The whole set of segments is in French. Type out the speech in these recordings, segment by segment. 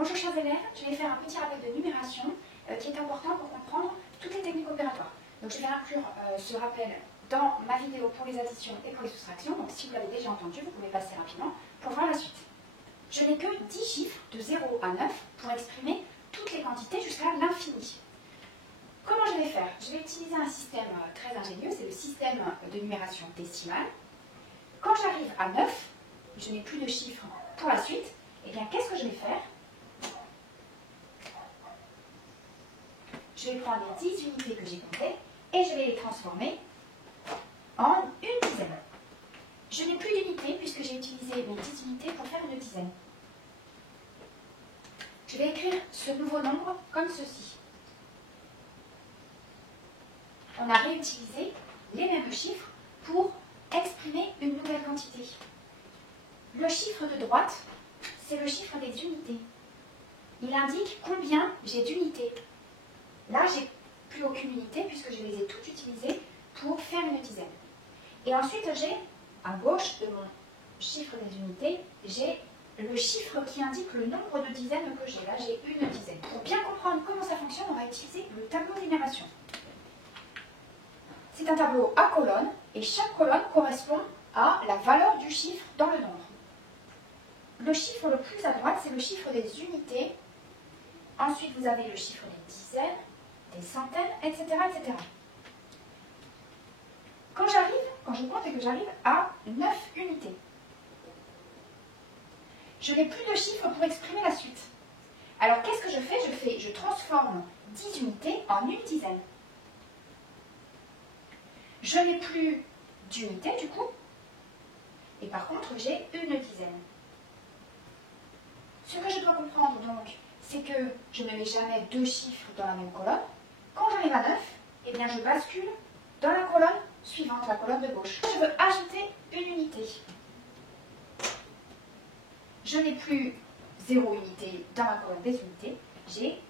Bonjour chers élèves, je vais faire un petit rappel de numération qui est important pour comprendre toutes les techniques opératoires. Donc je vais inclure ce rappel dans ma vidéo pour les additions et pour les soustractions. Donc si vous l'avez déjà entendu, vous pouvez passer rapidement pour voir la suite. Je n'ai que 10 chiffres de 0 à 9 pour exprimer toutes les quantités jusqu'à l'infini. Comment je vais faire? Je vais utiliser un système très ingénieux, c'est le système de numération décimale. Quand j'arrive à 9, je n'ai plus de chiffres pour la suite. Et bien qu'est-ce que je vais faire? Je vais prendre les 10 unités que j'ai comptées et je vais les transformer en une dizaine. Je n'ai plus d'unités puisque j'ai utilisé mes 10 unités pour faire une dizaine. Je vais écrire ce nouveau nombre comme ceci. On a réutilisé les mêmes chiffres pour exprimer une nouvelle quantité. Le chiffre de droite, c'est le chiffre des unités. Il indique combien j'ai d'unités. Là, j'ai plus aucune unité puisque je les ai toutes utilisées pour faire une dizaine. Et ensuite, j'ai, à gauche de mon chiffre des unités, j'ai le chiffre qui indique le nombre de dizaines que j'ai. Là, j'ai une dizaine. Pour bien comprendre comment ça fonctionne, on va utiliser le tableau de numération. C'est un tableau à colonnes et chaque colonne correspond à la valeur du chiffre dans le nombre. Le chiffre le plus à droite, c'est le chiffre des unités. Ensuite, vous avez le chiffre des dizaines, des centaines, etc., etc. Quand je compte et que j'arrive à 9 unités, je n'ai plus de chiffres pour exprimer la suite. Alors, qu'est-ce que je fais? Je transforme 10 unités en une dizaine. Je n'ai plus d'unités, du coup, et par contre, j'ai une dizaine. Ce que je dois comprendre, donc, c'est que je ne mets jamais deux chiffres dans la même colonne. Quand j'arrive à 9, eh bien, je bascule dans la colonne suivante, la colonne de gauche. Je veux ajouter une unité. Je n'ai plus 0 unité dans la colonne des unités. J'ai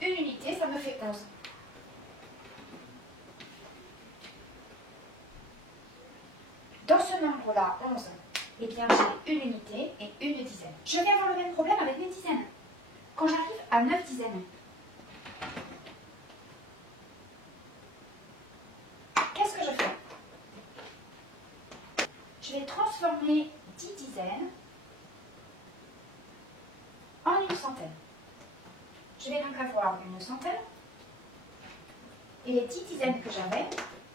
une unité, ça me fait 11. Dans ce nombre-là, 11, eh bien, j'ai une unité et une dizaine. Je vais avoir le même problème avec les dizaines. Quand j'arrive à 9 dizaines, qu'est-ce que je fais? Je vais transformer 10 dizaines en une centaine. Je vais donc avoir une centaine. Et les 10 dizaines que j'avais,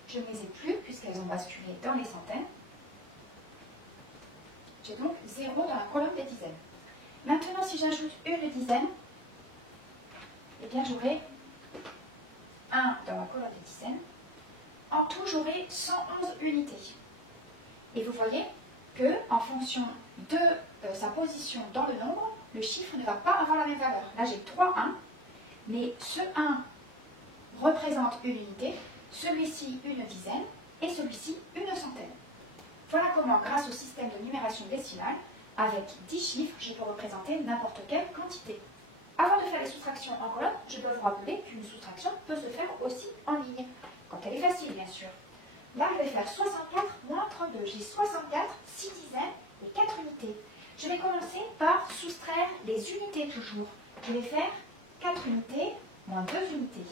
je ne les ai plus puisqu'elles ont basculé dans les centaines. J'ai donc 0 dans la colonne des dizaines. Maintenant, si j'ajoute une dizaine, eh bien j'aurai 1 dans la colonne des dizaines. En tout, j'aurai 111 unités. Et vous voyez que, en fonction de sa position dans le nombre, le chiffre ne va pas avoir la même valeur. Là, j'ai 3 1, mais ce 1 représente une unité, celui-ci une dizaine, et celui-ci une centaine. Voilà comment, grâce au système de numération décimale, avec 10 chiffres, je peux représenter n'importe quelle quantité. Avant de faire les soustractions en colonne, je peux vous rappeler qu'une soustraction peut se faire aussi en ligne, quand elle est facile, bien sûr. Là, je vais faire 64 moins 32. J'ai 64, 6 dizaines et 4 unités. Je vais commencer par soustraire les unités toujours. Je vais faire 4 unités moins 2 unités.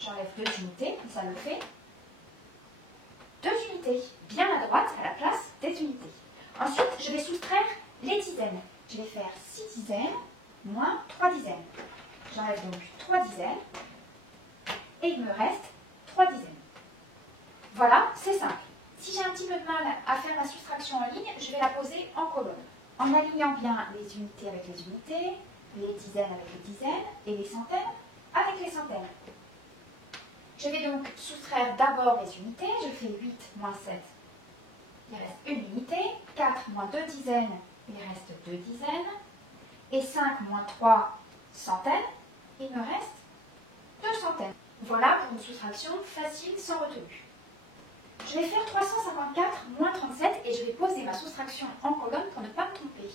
J'enlève 2 unités, ça me fait 2 unités, bien à droite, à la place des unités. Ensuite, je vais soustraire les dizaines. Je vais faire 6 dizaines moins 3 dizaines. J'enlève donc 3 dizaines et il me reste 3 dizaines. Voilà, c'est simple. Si j'ai un petit peu de mal à faire ma soustraction en ligne, je vais la poser en colonne. En alignant bien les unités avec les unités, les dizaines avec les dizaines et les centaines avec les centaines. Je vais donc soustraire d'abord les unités. Je fais 8 moins 7, il reste une unité. 4 moins 2 dizaines, il reste 2 dizaines. Et 5 moins 3 centaines, il me reste 2 centaines. Voilà pour une soustraction facile sans retenue. Je vais faire 354 moins 37 et je vais poser ma soustraction en colonne pour ne pas me tromper.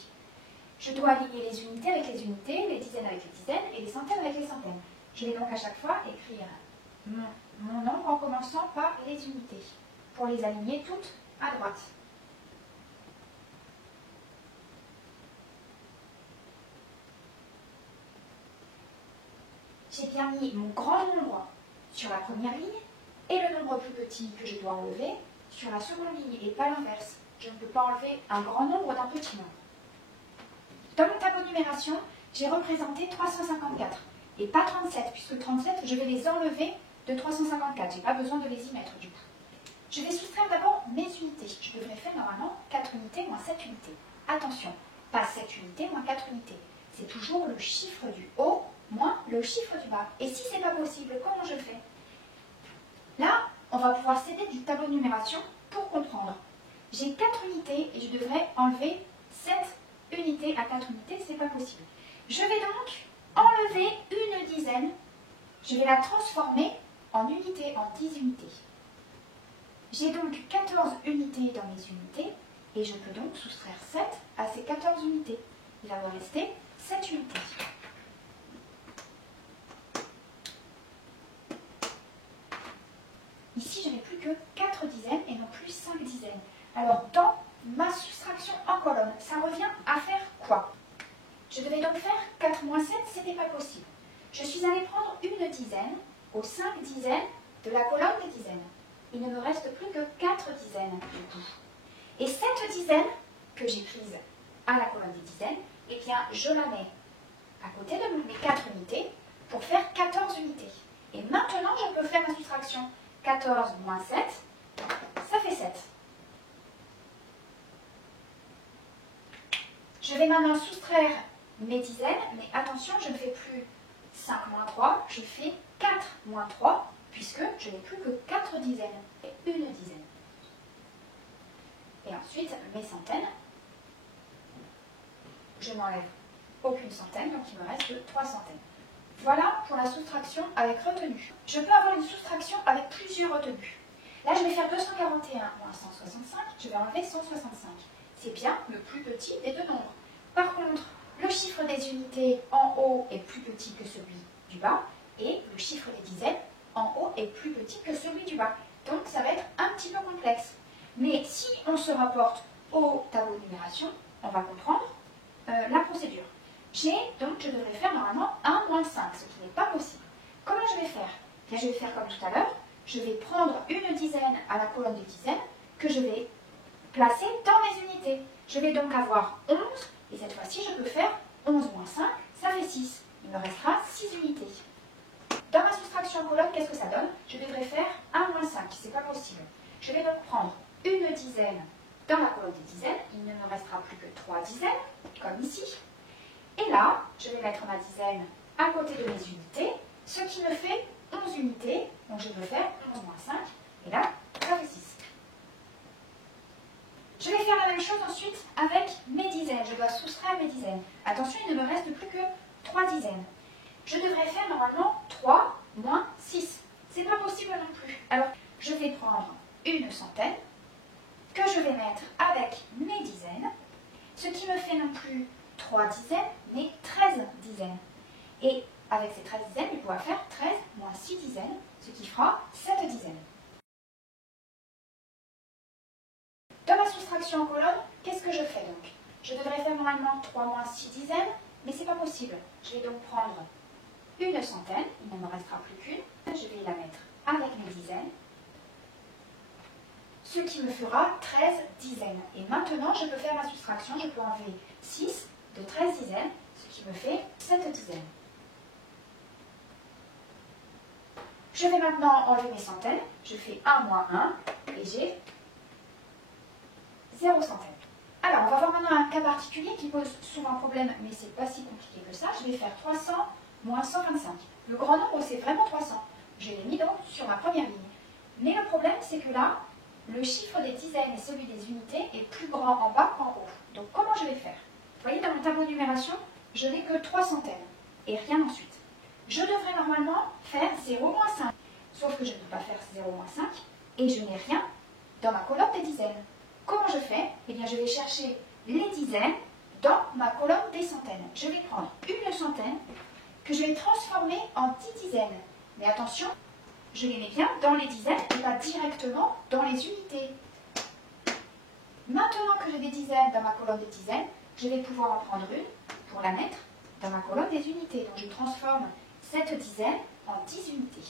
Je dois aligner les unités avec les unités, les dizaines avec les dizaines et les centaines avec les centaines. Je vais donc à chaque fois écrire mon nombre en commençant par les unités pour les aligner toutes à droite. j'ai bien mis mon grand nombre sur la première ligne et le nombre plus petit que je dois enlever sur la seconde ligne et pas l'inverse. Je ne peux pas enlever un grand nombre d'un petit nombre. Dans mon tableau de numération, j'ai représenté 354 et pas 37, puisque 37, je vais les enlever de 354. Je n'ai pas besoin de les y mettre du coup. Je vais soustraire d'abord mes unités. Je devrais faire normalement 4 unités moins 7 unités. Attention, pas 7 unités moins 4 unités. C'est toujours le chiffre du haut moins le chiffre du bas. Et si ce n'est pas possible, comment je fais? Là, on va pouvoir s'aider du tableau de numération pour comprendre. J'ai 4 unités et je devrais enlever 7 unités à 4 unités, ce n'est pas possible. Je vais donc enlever une dizaine. Je vais la transformer en unités, en 10 unités. J'ai donc 14 unités dans mes unités et je peux donc soustraire 7 à ces 14 unités. Il va me rester 7 unités. Ici, je n'ai plus que 4 dizaines et non plus 5 dizaines. Alors, dans ma soustraction en colonne, ça revient à faire quoi? Je devais donc faire 4 moins 7, ce n'était pas possible. Je suis allée prendre une dizaine aux 5 dizaines de la colonne des dizaines. Il ne me reste plus que 4 dizaines du coup. Et cette dizaine que j'ai prise à la colonne des dizaines, eh bien, je la mets à côté de mes 4 unités pour faire 14 unités. Et maintenant, je peux faire ma soustraction. 14 moins 7, ça fait 7. Je vais maintenant soustraire mes dizaines, mais attention, je ne fais plus 5 moins 3, je fais 4 moins 3, puisque je n'ai plus que 4 dizaines et une dizaine. Et ensuite, mes centaines, je n'enlève aucune centaine, donc il me reste 3 centaines. Voilà pour la soustraction avec retenue. Je peux avoir une soustraction avec plusieurs retenues. Là, je vais faire 241 moins 165, je vais enlever 165. C'est bien le plus petit des deux nombres. Par contre, le chiffre des unités en haut est plus petit que celui du bas, et le chiffre des dizaines en haut est plus petit que celui du bas. Donc, ça va être un petit peu complexe. Mais si on se rapporte au tableau de numération, on va comprendre la procédure. Donc, je devrais faire normalement 1 moins 5, ce qui n'est pas possible. Comment je vais faire? Bien, je vais faire comme tout à l'heure. Je vais prendre une dizaine à la colonne de dizaines que je vais placer dans mes unités. Je vais donc avoir 11, et cette fois-ci, je peux faire 11 moins 5, ça fait 6. Il me restera 6 unités. Dans ma soustraction en colonne, qu'est-ce que ça donne? Je devrais faire 1 moins 5, c'est pas possible. Je vais donc prendre une dizaine dans la colonne des dizaines. Il ne me restera plus que 3 dizaines, comme ici. Et là, je vais mettre ma dizaine à côté de mes unités, ce qui me fait 11 unités. Donc je peux faire 11 moins 5, et là, ça fait 6. Je vais faire la même chose ensuite avec mes dizaines. Je dois soustraire mes dizaines. Attention, il ne me reste plus que 3 dizaines. Je devrais faire normalement 3 moins 6. C'est pas possible non plus. Alors, je vais prendre une centaine que je vais mettre avec mes dizaines, ce qui me fait non plus 3 dizaines, mais 13 dizaines. Et avec ces 13 dizaines, il pourra faire 13 moins 6 dizaines, ce qui fera 7 dizaines. Dans ma soustraction en colonne, qu'est-ce que je fais donc? Je devrais faire normalement 3 moins 6 dizaines, mais ce n'est pas possible. Je vais donc prendre une centaine, il ne me restera plus qu'une, je vais la mettre avec mes dizaines, ce qui me fera 13 dizaines. Et maintenant, je peux faire ma soustraction, je peux enlever 6 de 13 dizaines, ce qui me fait 7 dizaines. Je vais maintenant enlever mes centaines, je fais 1 moins 1, et j'ai 0 centaines. Alors, on va voir maintenant un cas particulier qui pose souvent problème, mais c'est pas si compliqué que ça. Je vais faire 300 moins 125. Le grand nombre, c'est vraiment 300. Je l'ai mis donc sur ma première ligne. Mais le problème, c'est que là, le chiffre des dizaines et celui des unités est plus grand en bas qu'en haut. Donc, comment je vais faire? Vous voyez, dans mon tableau de numération, je n'ai que 3 centaines et rien ensuite. Je devrais normalement faire 0 moins 5. Sauf que je ne peux pas faire 0 moins 5 et je n'ai rien dans ma colonne des dizaines. Comment je fais? Eh bien, je vais chercher les dizaines dans ma colonne des centaines. Je vais prendre une centaine que je vais transformer en 10 dizaines. Mais attention, je les mets bien dans les dizaines et pas directement dans les unités. Maintenant que j'ai des dizaines dans ma colonne des dizaines, je vais pouvoir en prendre une pour la mettre dans ma colonne des unités. Donc je transforme cette dizaine en 10 unités.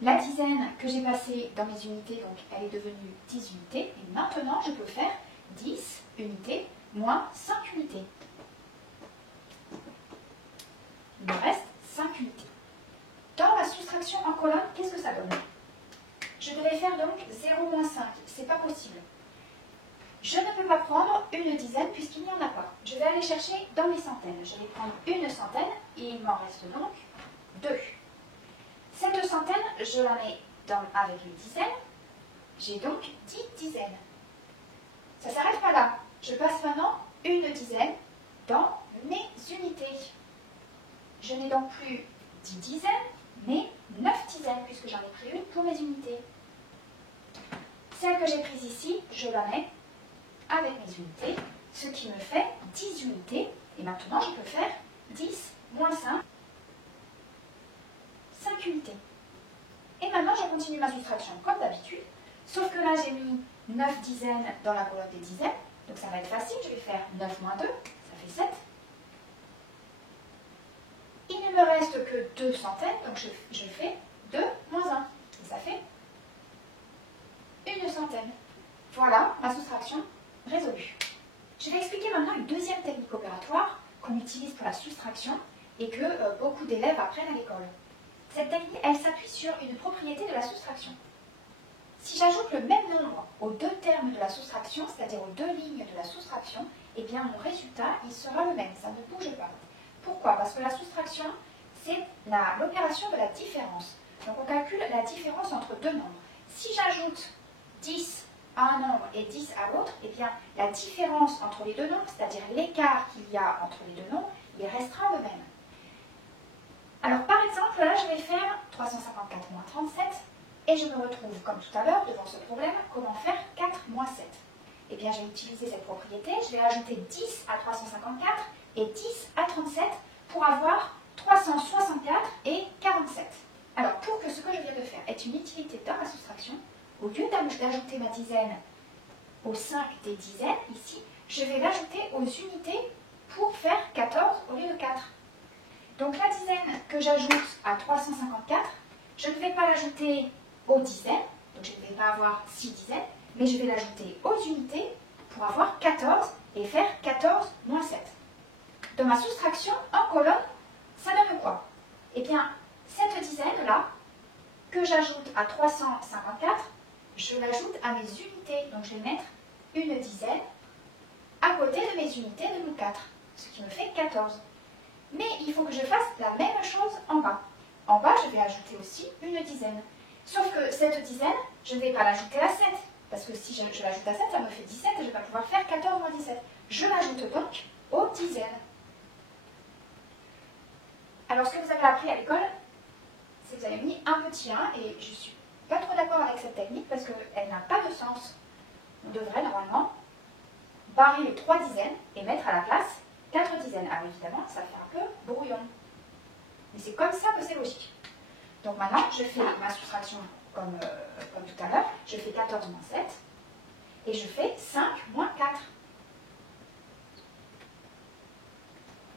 La dizaine que j'ai passée dans mes unités, donc elle est devenue 10 unités. Et maintenant, je peux faire 10 unités moins 5 unités. Il me reste 5 unités. Dans ma soustraction en colonne, qu'est-ce que ça donne? Je devais faire donc 0 moins 5. C'est pas possible. Je ne peux pas prendre une dizaine puisqu'il n'y en a pas. Je vais aller chercher dans mes centaines. Je vais prendre une centaine et il m'en reste donc 2. Cette centaine, je la mets avec une dizaine. J'ai donc 10 dizaines. Ça ne s'arrête pas là. Je passe maintenant une dizaine dans mes unités. Je n'ai donc plus 10 dizaines, mais 9 dizaines, puisque j'en ai pris une pour mes unités. Celle que j'ai prise ici, je la mets avec mes unités, ce qui me fait 10 unités. Et maintenant, je peux faire 10 moins 5, 5 unités. Et maintenant, je continue ma soustraction comme d'habitude, sauf que là, j'ai mis 9 dizaines dans la colonne des dizaines, donc ça va être facile, je vais faire 9 moins 2, ça fait 7. Il ne me reste que 2 centaines, donc je fais 2 moins 1, et ça fait une centaine. Voilà ma soustraction résolue. Je vais expliquer maintenant une deuxième technique opératoire qu'on utilise pour la soustraction et que beaucoup d'élèves apprennent à l'école. Cette technique, elle s'appuie sur une propriété de la soustraction. Si j'ajoute le même nombre aux deux termes de la soustraction, c'est-à-dire aux deux lignes de la soustraction, eh bien mon résultat, il sera le même, ça ne bouge pas. Pourquoi? Parce que la soustraction, c'est l'opération de la différence. Donc on calcule la différence entre deux nombres. Si j'ajoute 10 à un nombre et 10 à l'autre, eh bien la différence entre les deux nombres, c'est-à-dire l'écart qu'il y a entre les deux nombres, il restera le même. Alors par exemple, là je vais faire 354 moins 37 et je me retrouve comme tout à l'heure devant ce problème, comment faire 4 moins 7. Eh bien j'ai utilisé cette propriété, je vais ajouter 10 à 354 et 10 à 37 pour avoir 364 et 47. Alors pour que ce que je viens de faire ait une utilité dans ma soustraction, au lieu d'ajouter ma dizaine aux 5 des dizaines, ici, je vais l'ajouter aux unités pour faire 14 au lieu de 4. Donc la dizaine que j'ajoute à 354, je ne vais pas l'ajouter aux dizaines, donc je ne vais pas avoir 6 dizaines, mais je vais l'ajouter aux unités pour avoir 14 et faire 14 moins 7. Dans ma soustraction en colonne, ça donne quoi? Eh bien, cette dizaine-là, que j'ajoute à 354, je l'ajoute à mes unités. Donc je vais mettre une dizaine à côté de mes unités de mon 4, ce qui me fait 14. Mais il faut que je fasse la même chose en bas. En bas, je vais ajouter aussi une dizaine. Sauf que cette dizaine, je ne vais pas l'ajouter à 7. Parce que si je l'ajoute à 7, ça me fait 17 et je ne vais pas pouvoir faire 14 moins 17. Je l'ajoute donc aux dizaines. Alors, ce que vous avez appris à l'école, c'est que vous avez mis un petit 1 et je ne suis pas trop d'accord avec cette technique parce qu'elle n'a pas de sens. On devrait normalement barrer les 3 dizaines et mettre à la place 4 dizaines. Alors évidemment, ça fait un peu brouillon. Mais c'est comme ça que c'est logique. Donc maintenant, je fais ma soustraction comme tout à l'heure. Je fais 14 moins 7 et je fais 5 moins 4.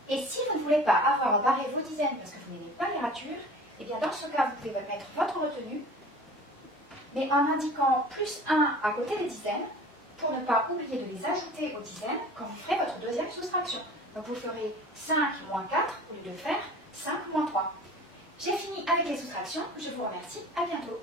Et si vous ne voulez pas avoir barré vos dizaines parce que vous n'aimez pas les ratures, eh bien dans ce cas, vous pouvez mettre votre retenue, mais en indiquant plus 1 à côté des dizaines, pour ne pas oublier de les ajouter aux dizaines quand vous ferez votre deuxième soustraction. Donc vous ferez 5 moins 4 au lieu de faire 5 moins 3. J'ai fini avec les soustractions, je vous remercie, à bientôt.